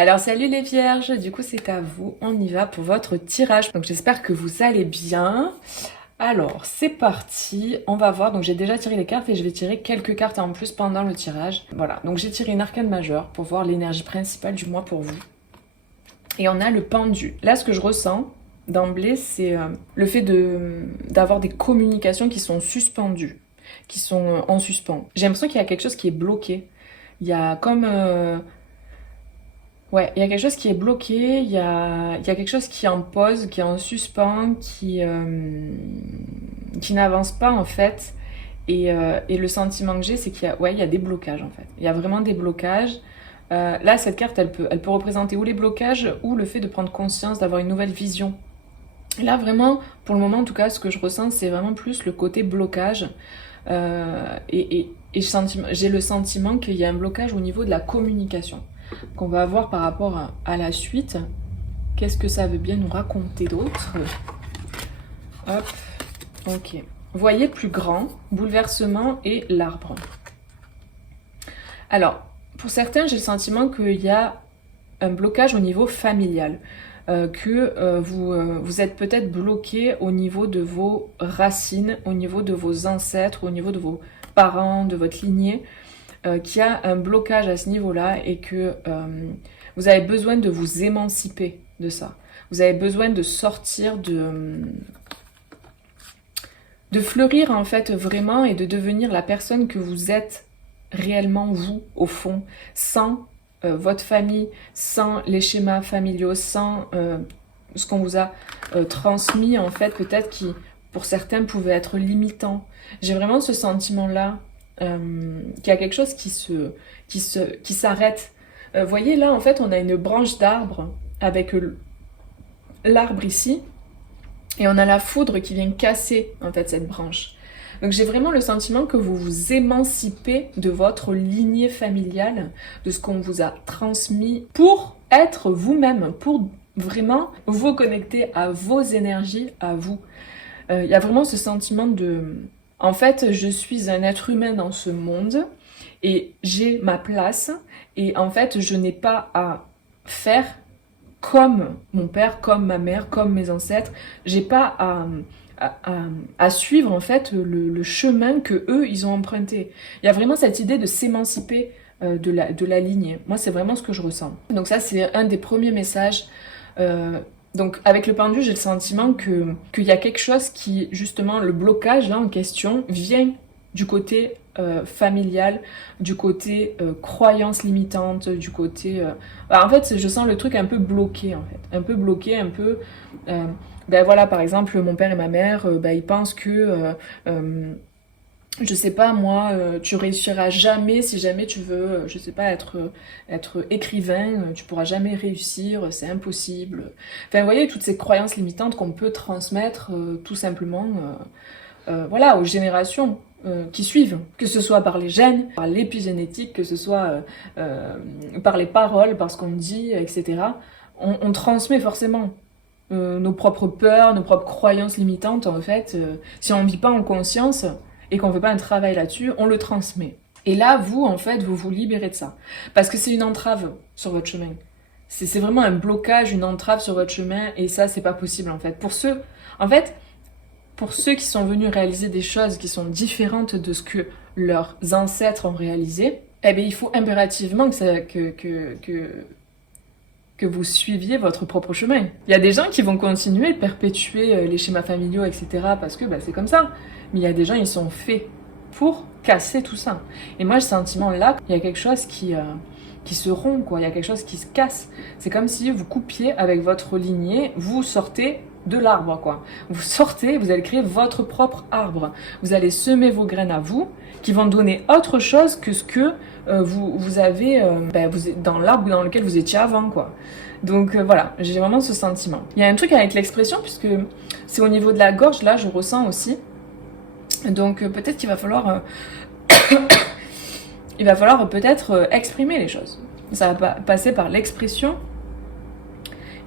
Alors salut les vierges, du coup c'est à vous, on y va pour votre tirage. Donc j'espère que vous allez bien. Alors c'est parti, on va voir. Donc j'ai déjà tiré les cartes et je vais tirer quelques cartes en plus pendant le tirage. Voilà, donc j'ai tiré une arcane majeure pour voir l'énergie principale du mois pour vous. Et on a le pendu. Là ce que je ressens d'emblée c'est le fait d'avoir des communications qui sont suspendues, qui sont en suspens. J'ai l'impression qu'il y a quelque chose qui est bloqué. Il y a comme... Ouais, il y a quelque chose qui est bloqué, il y a quelque chose qui est en pause, qui est en suspens, qui n'avance pas en fait. Et le sentiment que j'ai, c'est qu'il y a, ouais, il y a des blocages en fait. Il y a vraiment des blocages. Là, cette carte, elle peut représenter ou les blocages ou le fait de prendre conscience, d'avoir une nouvelle vision. Là, vraiment, pour le moment, en tout cas, ce que je ressens, c'est vraiment plus le côté blocage. J'ai le sentiment qu'il y a un blocage au niveau de la communication qu'on va avoir par rapport à la suite. Qu'est-ce que ça veut bien nous raconter d'autre? Hop, ok. Voyez plus grand, bouleversement et l'arbre. Alors, pour certains, j'ai le sentiment qu'il y a un blocage au niveau familial. Vous êtes peut-être bloqué au niveau de vos racines, au niveau de vos ancêtres, au niveau de vos parents, de votre lignée, qu'il y a un blocage à ce niveau-là et que vous avez besoin de vous émanciper de ça. Vous avez besoin de sortir de fleurir en fait vraiment et de devenir la personne que vous êtes réellement vous au fond, sans votre famille, sans les schémas familiaux, sans ce qu'on vous a transmis en fait, peut-être qui pour certains pouvait être limitant. J'ai vraiment ce sentiment-là qu'il y a quelque chose qui s'arrête. Voyez là en fait on a une branche d'arbre avec l'arbre ici et on a la foudre qui vient casser en fait cette branche. Donc j'ai vraiment le sentiment que vous vous émancipez de votre lignée familiale, de ce qu'on vous a transmis pour être vous-même, pour vraiment vous connecter à vos énergies, à vous. Il y a vraiment ce sentiment de... En fait, je suis un être humain dans ce monde et j'ai ma place et en fait, je n'ai pas à faire comme mon père, comme ma mère, comme mes ancêtres. J'ai pas à suivre en fait le chemin que eux ils ont emprunté. Il y a vraiment cette idée de s'émanciper de la lignée. Moi, c'est vraiment ce que je ressens. Donc ça, c'est un des premiers messages. Donc avec le pendu, j'ai le sentiment qu'il y a quelque chose qui, justement, le blocage là en question vient du côté familial, du côté croyance limitante, du côté... en fait, je sens le truc un peu bloqué, en fait. Un peu bloqué, un peu... ben voilà, par exemple, mon père et ma mère, ils pensent que... je sais pas moi, tu réussiras jamais si jamais tu veux, je sais pas, être écrivain, tu pourras jamais réussir, c'est impossible. Enfin, vous voyez, toutes ces croyances limitantes qu'on peut transmettre tout simplement voilà, aux générations qui suivent, que ce soit par les gènes, par l'épigénétique, que ce soit par les paroles, par ce qu'on dit, etc. On transmet forcément nos propres peurs, nos propres croyances limitantes, en fait. Si on ne vit pas en conscience et qu'on ne fait pas un travail là-dessus, on le transmet. Et là, vous, en fait, vous vous libérez de ça. Parce que c'est une entrave sur votre chemin. C'est vraiment un blocage, une entrave sur votre chemin, et ça, c'est pas possible, en fait. En fait, pour ceux qui sont venus réaliser des choses qui sont différentes de ce que leurs ancêtres ont réalisé, eh bien, il faut impérativement que vous suiviez votre propre chemin. Il y a des gens qui vont continuer de perpétuer les schémas familiaux, etc. parce que c'est comme ça. Mais il y a des gens, ils sont faits pour casser tout ça. Et moi, j'ai ce sentiment là, il y a quelque chose qui se rompt, quoi. Il y a quelque chose qui se casse. C'est comme si vous coupiez avec votre lignée, vous sortez de l'arbre, quoi. Vous sortez, vous allez créer votre propre arbre. Vous allez semer vos graines à vous, qui vont donner autre chose que ce que vous avez dans l'arbre dans lequel vous étiez avant, quoi. Donc voilà, j'ai vraiment ce sentiment. Il y a un truc avec l'expression, puisque c'est au niveau de la gorge, là, je ressens aussi. Donc peut-être qu'il va falloir... il va falloir peut-être exprimer les choses. Ça va passer par l'expression.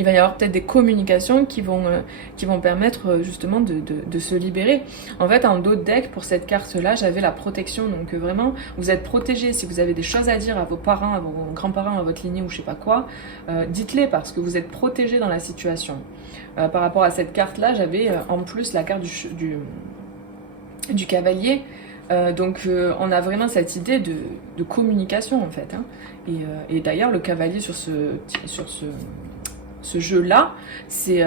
il va y avoir peut-être des communications qui vont permettre justement de se libérer. En fait, en dos de deck, pour cette carte-là, j'avais la protection. Donc vraiment, vous êtes protégé. Si vous avez des choses à dire à vos parents, à vos grands-parents, à votre lignée ou je sais pas quoi, dites-les parce que vous êtes protégé dans la situation. Par rapport à cette carte-là, j'avais en plus la carte du cavalier. Donc on a vraiment cette idée de communication en fait. Hein. Et d'ailleurs, le cavalier sur ce jeu-là,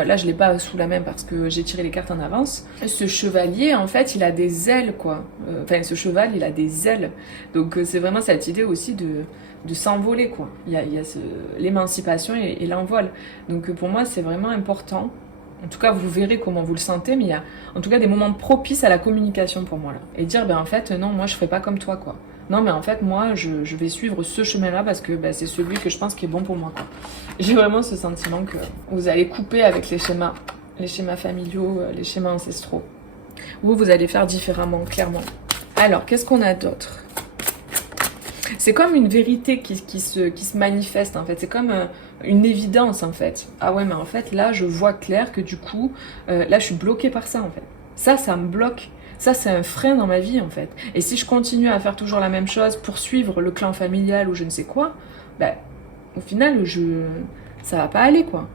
là je l'ai pas sous la main parce que j'ai tiré les cartes en avance. Ce chevalier, en fait, il a des ailes, quoi. Enfin, ce cheval, il a des ailes. Donc c'est vraiment cette idée aussi de s'envoler, quoi. Il y a l'émancipation et l'envol. Donc pour moi, c'est vraiment important. En tout cas, vous verrez comment vous le sentez, mais il y a en tout cas des moments propices à la communication pour moi là. Et dire, ben en fait, non, moi je ferai pas comme toi, quoi. Non, mais en fait, moi, je vais suivre ce chemin-là parce que c'est celui que je pense qui est bon pour moi, quoi. J'ai vraiment ce sentiment que vous allez couper avec les schémas familiaux, les schémas ancestraux. Ou vous allez faire différemment, clairement. Alors, qu'est-ce qu'on a d'autre? C'est comme une vérité qui se manifeste, en fait. C'est comme une évidence, en fait. Ah ouais, mais en fait, là, je vois clair que du coup, là, je suis bloquée par ça, en fait. Ça me bloque. Ça, c'est un frein dans ma vie, en fait. Et si je continue à faire toujours la même chose, poursuivre le clan familial ou je ne sais quoi, ben, au final, ça va pas aller, quoi.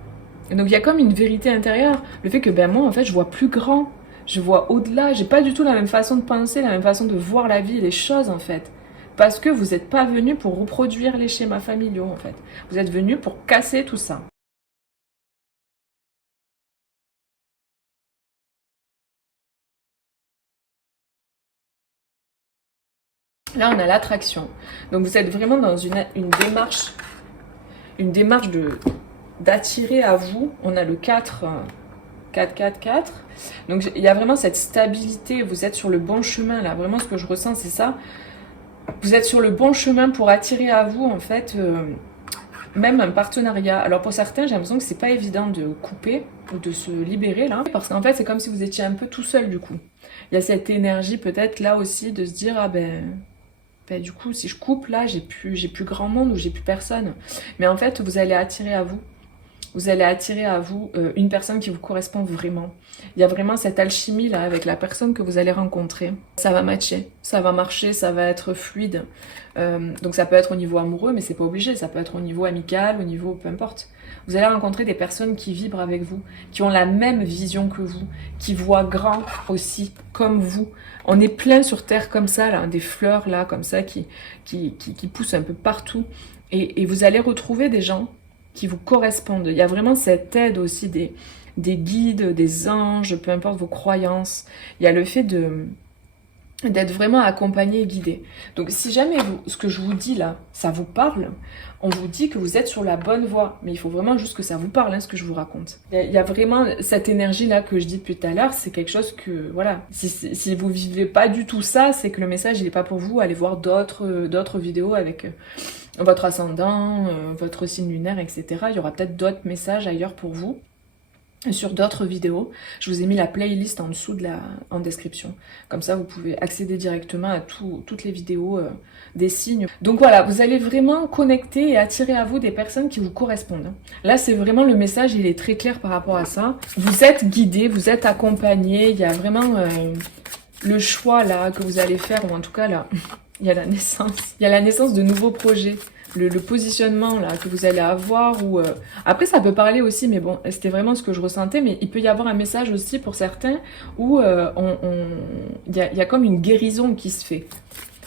Et donc, il y a comme une vérité intérieure. Le fait que, ben, moi, en fait, je vois plus grand. Je vois au-delà. J'ai pas du tout la même façon de penser, la même façon de voir la vie et les choses, en fait. Parce que vous n'êtes pas venu pour reproduire les schémas familiaux, en fait. Vous êtes venu pour casser tout ça. Là, on a l'attraction. Donc, vous êtes vraiment dans une démarche d'attirer à vous. On a le 4, 4, 4, 4. Donc, il y a vraiment cette stabilité. Vous êtes sur le bon chemin, là. Vraiment, ce que je ressens, c'est ça. Vous êtes sur le bon chemin pour attirer à vous, en fait, même un partenariat. Alors, pour certains, j'ai l'impression que c'est pas évident de couper ou de se libérer, là. Parce qu'en fait, c'est comme si vous étiez un peu tout seul, du coup. Il y a cette énergie, peut-être, là aussi, de se dire, ah ben du coup, si je coupe, là, j'ai plus grand monde ou j'ai plus personne. Mais en fait, vous allez attirer à vous. Vous allez attirer à vous une personne qui vous correspond vraiment. Il y a vraiment cette alchimie, là, avec la personne que vous allez rencontrer. Ça va matcher, ça va marcher, ça va être fluide. Donc ça peut être au niveau amoureux, mais c'est pas obligé. Ça peut être au niveau amical, au niveau peu importe. Vous allez rencontrer des personnes qui vibrent avec vous, qui ont la même vision que vous, qui voient grand aussi, comme vous. On est plein sur Terre comme ça, là, des fleurs là, comme ça, qui poussent un peu partout. Et vous allez retrouver des gens qui vous correspondent. Il y a vraiment cette aide aussi des guides, des anges, peu importe vos croyances. Il y a le fait d'être vraiment accompagné et guidé. Donc si jamais ce que je vous dis là, ça vous parle, on vous dit que vous êtes sur la bonne voie. Mais il faut vraiment juste que ça vous parle, hein, ce que je vous raconte. Il y a vraiment cette énergie-là que je dis depuis tout à l'heure, c'est quelque chose que, voilà, si vous vivez pas du tout ça, c'est que le message, il est pas pour vous. Allez voir d'autres vidéos avec votre ascendant, votre signe lunaire, etc. Il y aura peut-être d'autres messages ailleurs pour vous. Sur d'autres vidéos, je vous ai mis la playlist en dessous en description. Comme ça, vous pouvez accéder directement à toutes les vidéos des signes. Donc voilà, vous allez vraiment connecter et attirer à vous des personnes qui vous correspondent. Là, c'est vraiment le message, il est très clair par rapport à ça. Vous êtes guidé, vous êtes accompagné. Il y a vraiment le choix là que vous allez faire, ou en tout cas là, il y a la naissance. Il y a la naissance de nouveaux projets. Le positionnement là que vous allez avoir ou après ça peut parler aussi, mais bon, c'était vraiment ce que je ressentais, mais il peut y avoir un message aussi pour certains où il y a comme une guérison qui se fait.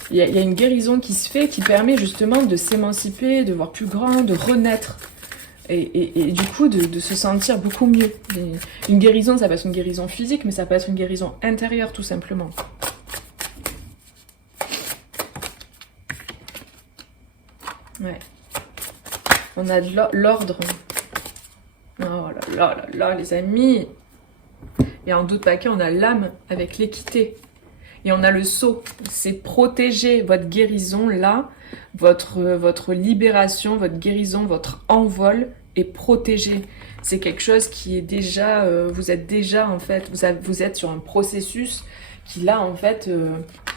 Il y a une guérison qui se fait qui permet justement de s'émanciper, de voir plus grand, de renaître et du coup de se sentir beaucoup mieux. Une guérison, ça peut être une guérison physique, mais ça peut être une guérison intérieure tout simplement. Ouais. On a de l'ordre. Oh là là là là, les amis. Et en d'autres paquets, on a l'âme avec l'équité. Et on a le sceau. C'est protéger votre guérison là. Votre libération, votre guérison, votre envol est protégé. C'est quelque chose qui est déjà... vous êtes déjà en fait... Vous êtes sur un processus qui là en fait...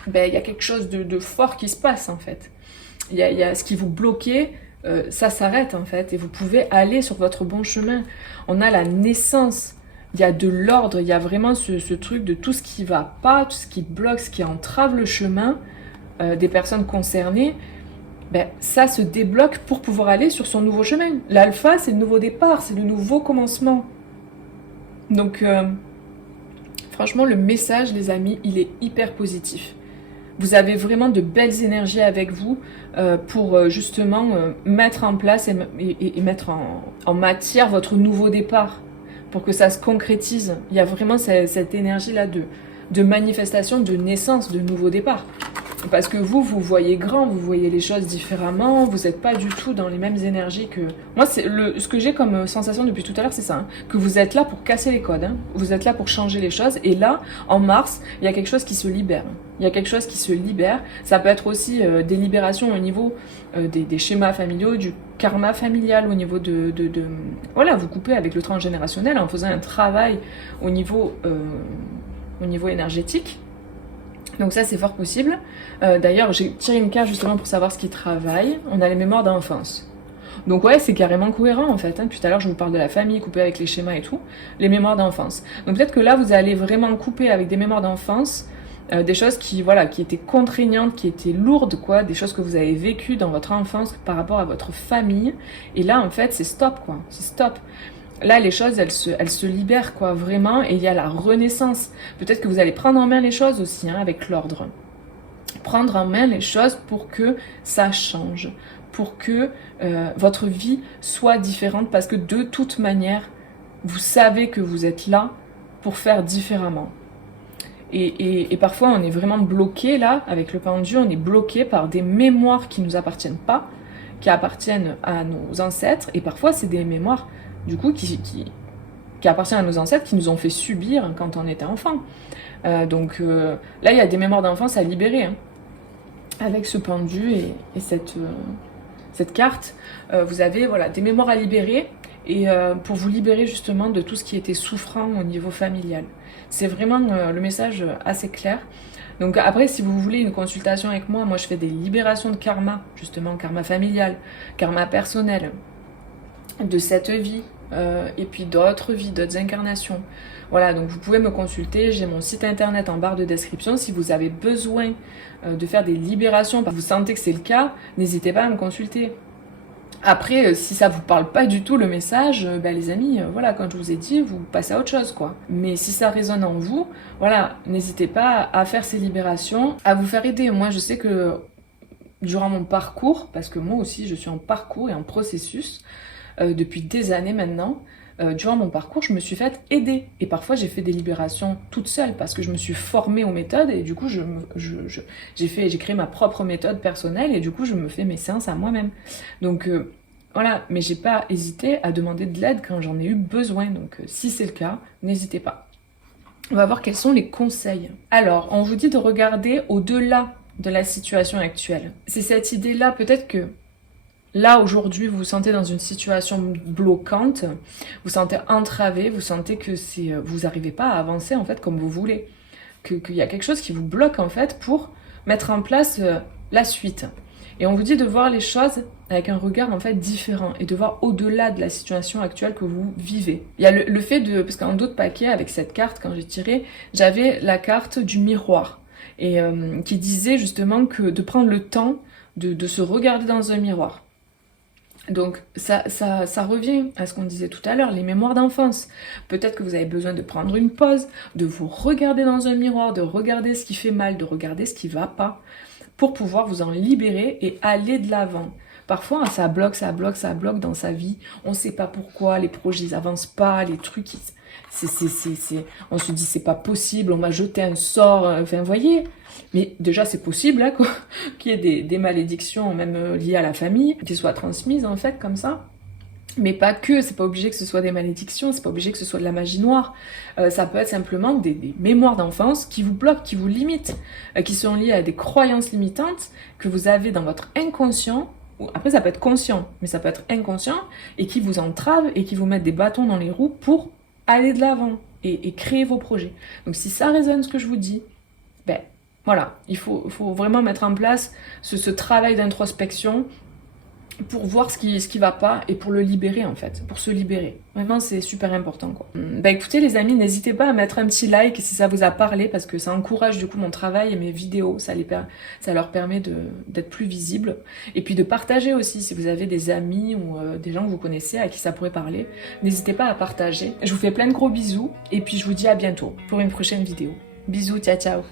il y a quelque chose de fort qui se passe en fait. Il y a ce qui vous bloquait, ça s'arrête en fait et vous pouvez aller sur votre bon chemin. On a la naissance, il y a de l'ordre, il y a vraiment ce truc de tout ce qui va pas, tout ce qui bloque, ce qui entrave le chemin des personnes concernées. Ben, ça se débloque pour pouvoir aller sur son nouveau chemin. L'alpha, c'est le nouveau départ, c'est le nouveau commencement. Donc, franchement, le message, les amis, il est hyper positif. Vous avez vraiment de belles énergies avec vous pour justement mettre en place et mettre en matière votre nouveau départ, pour que ça se concrétise. Il y a vraiment cette énergie-là de manifestation, de naissance, de nouveau départ. Parce que vous voyez grand, vous voyez les choses différemment, vous n'êtes pas du tout dans les mêmes énergies que... Moi, ce que j'ai comme sensation depuis tout à l'heure, c'est ça, hein, que vous êtes là pour casser les codes, hein, vous êtes là pour changer les choses, et là, en mars, il y a quelque chose qui se libère. Il y a quelque chose qui se libère, ça peut être aussi des libérations au niveau des schémas familiaux, du karma familial, au niveau Voilà, vous coupez avec le transgénérationnel en faisant un travail au niveau énergétique. Donc ça, c'est fort possible. D'ailleurs, j'ai tiré une carte justement pour savoir ce qui travaille. On a les mémoires d'enfance. Donc ouais, c'est carrément cohérent en fait. Hein. Tout à l'heure, je vous parle de la famille, coupée avec les schémas et tout. Les mémoires d'enfance. Donc peut-être que là, vous allez vraiment couper avec des mémoires d'enfance des choses qui étaient contraignantes, qui étaient lourdes, quoi. Des choses que vous avez vécues dans votre enfance par rapport à votre famille. Et là, en fait, c'est stop, quoi. C'est stop. Là, les choses, elles se libèrent, quoi, vraiment, et il y a la renaissance. Peut-être que vous allez prendre en main les choses aussi, hein, avec l'ordre. Prendre en main les choses pour que ça change, pour que votre vie soit différente, parce que de toute manière, vous savez que vous êtes là pour faire différemment. Et parfois, on est vraiment bloqué, là, avec le pendu, on est bloqué par des mémoires qui ne nous appartiennent pas, qui appartiennent à nos ancêtres, et parfois, c'est des mémoires du coup, qui appartient à nos ancêtres, qui nous ont fait subir quand on était enfant. Donc là, il y a des mémoires d'enfance à libérer, hein. Avec ce pendu et cette carte, vous avez des mémoires à libérer, et pour vous libérer justement de tout ce qui était souffrant au niveau familial. C'est vraiment le message assez clair. Donc après, si vous voulez une consultation avec moi, je fais des libérations de karma, justement, karma familial, karma personnel, de cette vie, et puis d'autres vies, d'autres incarnations. Voilà, donc vous pouvez me consulter, j'ai mon site internet en barre de description. Si vous avez besoin de faire des libérations, vous sentez que c'est le cas, n'hésitez pas à me consulter. Après, si ça vous parle pas du tout le message, les amis, comme je vous ai dit, vous passez à autre chose, quoi. Mais si ça résonne en vous, n'hésitez pas à faire ces libérations, à vous faire aider. Moi, je sais que durant mon parcours, parce que moi aussi, je suis en parcours et en processus, depuis des années maintenant, durant mon parcours, je me suis fait aider. Et parfois, j'ai fait des libérations toute seule parce que je me suis formée aux méthodes et du coup, j'ai créé ma propre méthode personnelle et du coup, je me fais mes séances à moi-même. Donc, mais j'ai pas hésité à demander de l'aide quand j'en ai eu besoin. Donc, si c'est le cas, n'hésitez pas. On va voir quels sont les conseils. Alors, on vous dit de regarder au-delà de la situation actuelle. C'est cette idée-là, peut-être que là, aujourd'hui, vous vous sentez dans une situation bloquante, vous vous sentez entravé, vous sentez que vous n'arrivez pas à avancer en fait comme vous voulez, qu'il y a quelque chose qui vous bloque en fait pour mettre en place la suite. Et on vous dit de voir les choses avec un regard en fait différent et de voir au-delà de la situation actuelle que vous vivez. Il y a le fait parce qu'en d'autres paquets avec cette carte, quand j'ai tiré, j'avais la carte du miroir et qui disait justement que de prendre le temps de se regarder dans un miroir. Donc ça revient à ce qu'on disait tout à l'heure, les mémoires d'enfance. Peut-être que vous avez besoin de prendre une pause, de vous regarder dans un miroir, de regarder ce qui fait mal, de regarder ce qui va pas, pour pouvoir vous en libérer et aller de l'avant. Parfois, ça bloque dans sa vie. On ne sait pas pourquoi, les projets n'avancent pas, les trucs, on se dit c'est pas possible, on m'a jeté un sort, enfin vous voyez. Mais déjà c'est possible hein, qu'il y ait des malédictions même liées à la famille, qui soient transmises en fait comme ça. Mais pas que, c'est pas obligé que ce soit des malédictions, c'est pas obligé que ce soit de la magie noire. Ça peut être simplement des mémoires d'enfance qui vous bloquent, qui vous limitent, qui sont liées à des croyances limitantes que vous avez dans votre inconscient. Après ça peut être conscient, mais ça peut être inconscient, et qui vous entravent et qui vous mettent des bâtons dans les roues pour aller de l'avant et créer vos projets. Donc si ça résonne ce que je vous dis, voilà, il faut vraiment mettre en place ce travail d'introspection pour voir ce qui va pas et pour le libérer en fait, pour se libérer. Vraiment c'est super important quoi. Bah écoutez les amis, n'hésitez pas à mettre un petit like si ça vous a parlé parce que ça encourage du coup mon travail et mes vidéos, ça leur permet d'être plus visibles. Et puis de partager aussi si vous avez des amis ou des gens que vous connaissez à qui ça pourrait parler. N'hésitez pas à partager. Je vous fais plein de gros bisous et puis je vous dis à bientôt pour une prochaine vidéo. Bisous, ciao ciao.